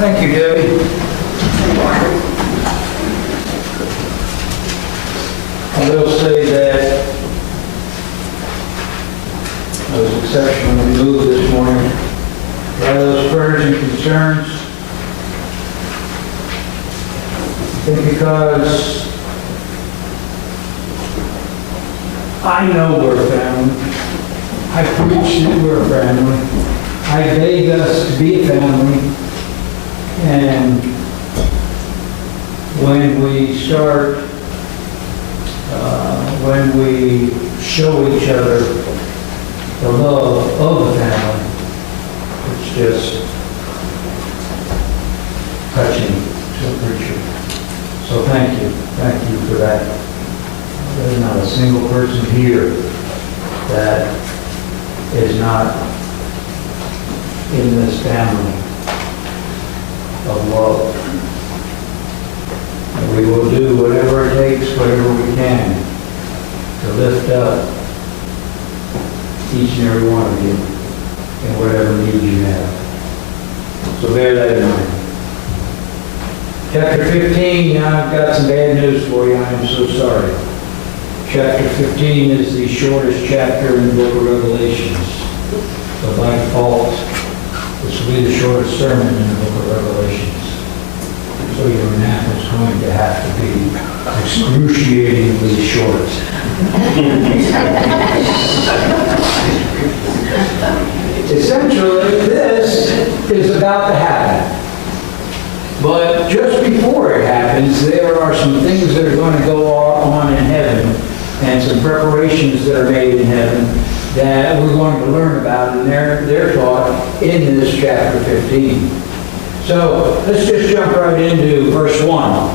Thank you, Debbie. I will say that I was exceptionally moved this morning by those prayers and concerns. I think because I know we're a family. I preach that we're a family. I beg us to be a family. And when we start, when we show each other the love of the family, it's just touching to a preacher. So thank you for that. There's not a single person here that is not in this family of love. And we will do whatever it takes, whatever we can, to lift up each and every one of you in whatever need you have. So bear that in mind. Chapter 15, now I've got some bad news for you. I am so sorry. Chapter 15 is the shortest chapter in the book of Revelations. So by default, this will be the shortest sermon in the book of Revelations. So your nap is going to have to be excruciatingly short. Essentially, this is about to happen. But just before it happens, there are some things that are going to go on in heaven and some preparations that are made in heaven that we're going to learn about, and they're taught in this chapter 15. So let's just jump right into verse 1.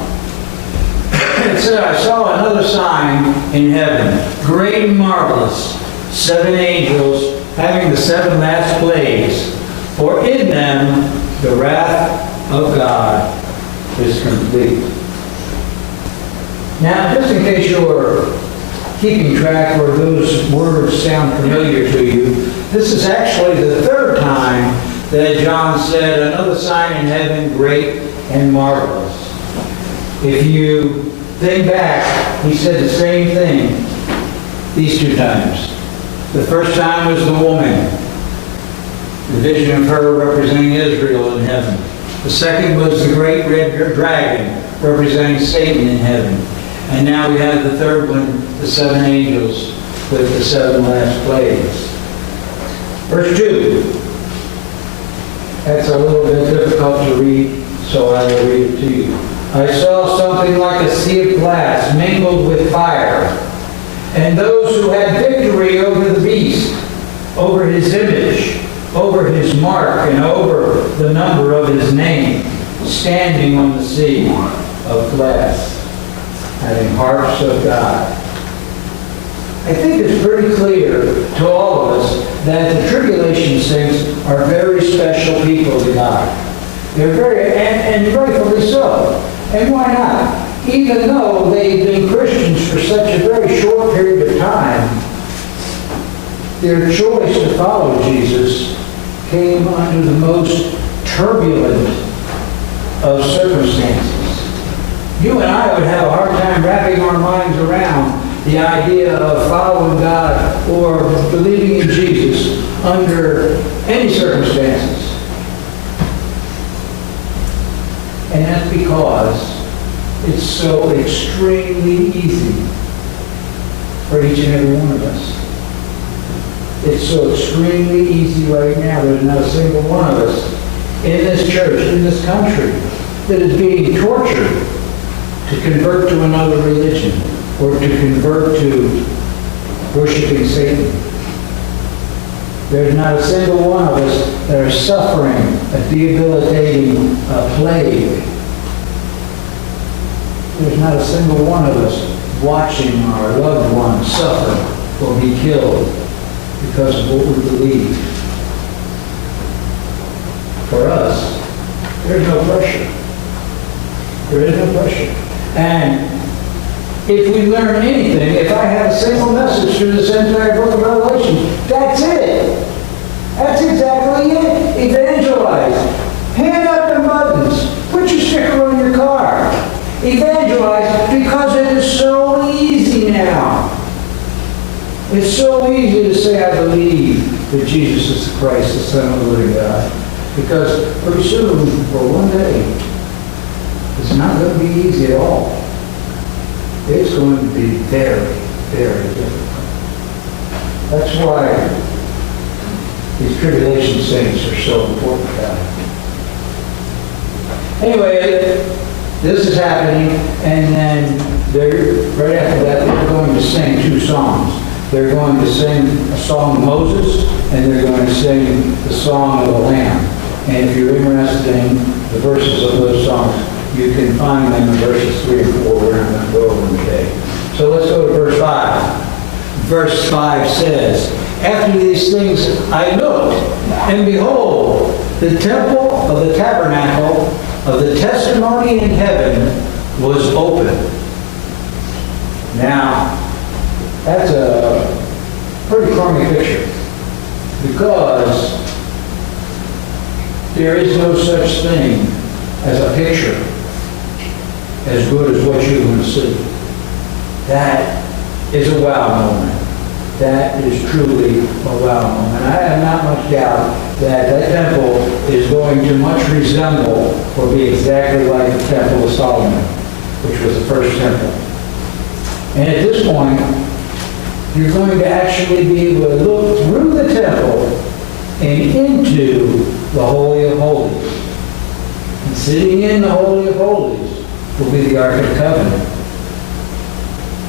It said, I saw another sign in heaven, great and marvelous, 7 angels having the 7 last plagues, for in them the wrath of God is complete. Now, just in case you're keeping track or those words sound familiar to you, this is actually the 3rd time that John said, another sign in heaven, great and marvelous. If you think back, he said the same thing these 2 times. The first time was the woman, the vision of her representing Israel in heaven. The second was the great red dragon representing Satan in heaven. And now we have the 3rd one, the 7 angels with the 7 last plagues. Verse 2. That's a little bit difficult to read, so I will read it to you. I saw something like a sea of glass mingled with fire, and those who had victory over the beast, over his image, over his mark, and over the number of his name, standing on the sea of glass, having harps of God. I think it's pretty clear to all of us that the tribulation saints are very special people to God. They're very, and rightfully so. And why not? Even though they've been Christians for such a very short period of time, their choice to follow Jesus came under the most turbulent of circumstances. You and I would have a hard time wrapping our minds around the idea of following God or believing in Jesus under any circumstances. And that's because it's so extremely easy for each and every one of us. It's so extremely easy right now. There's not a single one of us in this church, in this country, that is being tortured to convert to another religion or to convert to worshiping Satan. There's not a single one of us that are suffering a debilitating plague. There's not a single one of us watching our loved ones suffer or be killed because of what we believe. For us, there's no pressure. There is no pressure. And if we learn anything, if I have a single message through this entire book of Revelation, that's it. That's exactly it. Evangelize. Hand up the button. that Jesus is the Christ, the Son of the living God. Because pretty soon, or one day, it's not going to be easy at all. It's going to be very, very difficult. That's why these tribulation saints are so important, guys. Anyway, this is happening, and then right after that, they're going to sing two songs. They're going to sing a song of Moses, and they're going to sing the song of the Lamb. And if you're interested in the verses of those songs, you can find them in verses 3 and 4. We're not going to go over them today. So let's go to verse 5. Verse 5 says, "After these things I looked, and behold, the temple of the tabernacle of the testimony in heaven was open." Now, that's a pretty crummy picture, because there is no such thing as a picture as good as what you're going to see. That is a wow moment. That is truly a wow moment. I have not much doubt that that temple is going to much resemble or be exactly like the Temple of Solomon, which was the first temple. And at this point, you're going to actually be able to look through the temple and into the Holy of Holies. And sitting in the Holy of Holies will be the Ark of the Covenant.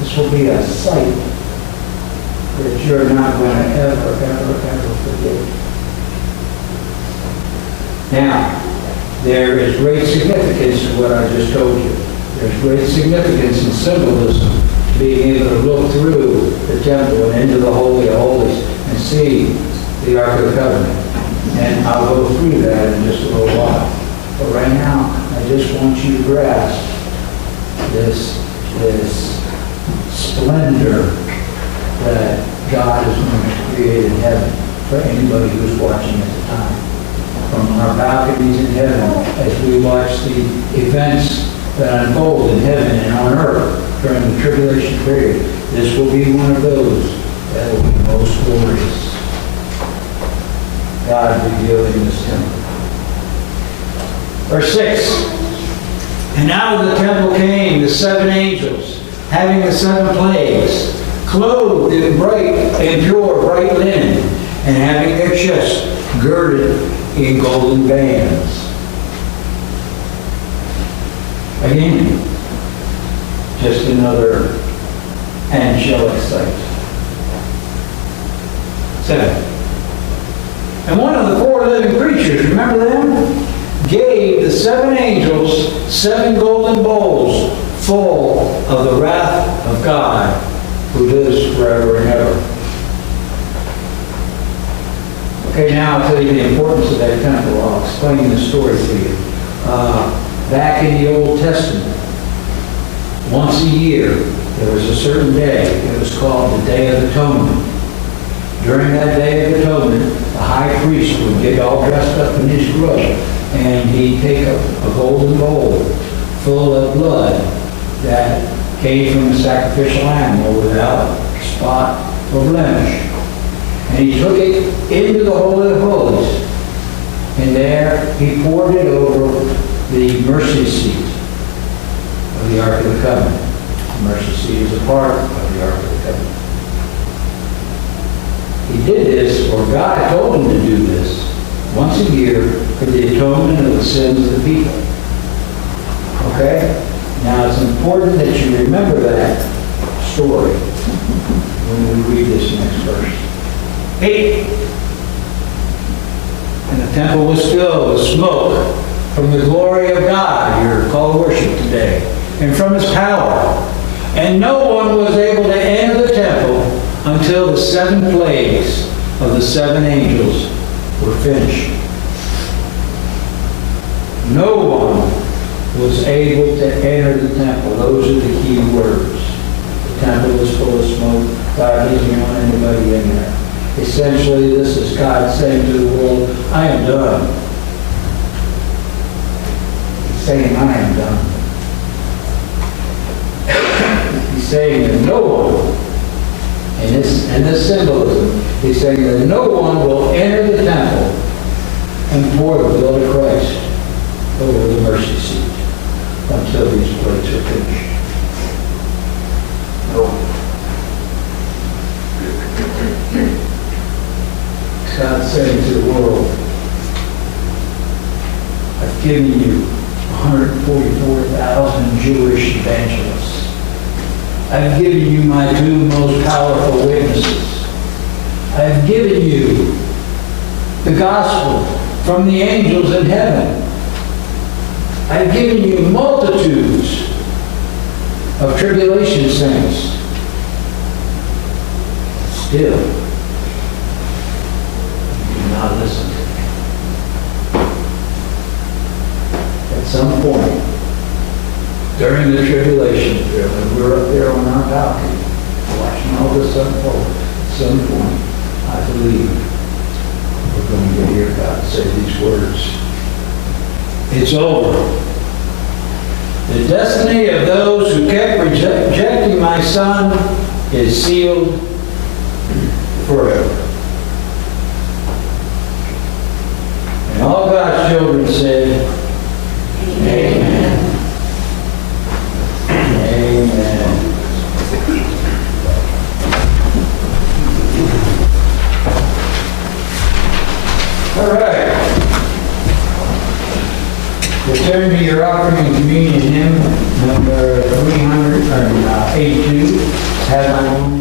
This will be a sight that you're not going to ever, ever, ever forget. Now, there is great significance to what I just told you. There's great significance and symbolism to being able to look through the temple and into the Holy of Holies and see the Ark of the Covenant. And I'll go through that in just a little while. But right now, I just want you to grasp this splendor that God is going to create in heaven for anybody who's watching at the time. From our balconies in heaven, as we watch the events that unfold in heaven and on earth during the tribulation period, this will be one of those that will be most glorious. God revealed in this temple. Verse 6. "And out of the temple came the 7 angels, having the 7 plagues, clothed in bright and pure bright linen, and having their chests girded in golden bands." Again, just another angelic sight. 7. "And one of the 4 living creatures," remember them? "gave the 7 angels 7 golden bowls full of the wrath of God, who lives forever and ever." Okay, now I'll tell you the importance of that temple. I'll explain the story to you. Back in the Old Testament, once a year, there was a certain day. It was called the Day of Atonement. During that Day of Atonement, the high priest would get all dressed up in his robe, and he'd take a golden bowl full of blood that came from a sacrificial animal without spot or blemish. And he took it into the Holy of Holies, and there he poured it over the mercy seat of the Ark of the Covenant. The mercy seat is a part of the Ark of the Covenant. He did this, or God told him to do this, once a year for the atonement of the sins of the people. Okay? Now it's important that you remember that story when we read this next verse. 8. "And the temple was filled with smoke from the glory of God," your call to worship today, "and from his power. And no one was able to enter the temple until the 7 plagues of the 7 angels were finished." No one was able to enter the temple. Those are the key words. The temple was full of smoke. God doesn't want anybody in there. Essentially, this is God saying to the world, "I am done." He's saying, "I am done." He's saying that no one And this symbolism, he's saying that no one will enter the temple and pour the blood of Christ over the mercy seat until these plates are finished. No. God's saying to the world, I've given you 144,000 Jewish evangelists. I've given you my two most powerful witnesses. I've given you the gospel from the angels in heaven. I've given you multitudes of tribulation saints. Still, you do not listen. At some point, during the tribulation period, when we're up there on our balcony, watching all this unfold, at some point, I believe we're going to hear God say these words. It's over. The destiny of those who kept rejecting my Son is sealed forever. And all God's children said, Amen. Amen. All right. Return to your offering and communion hymn, number 382. Have my own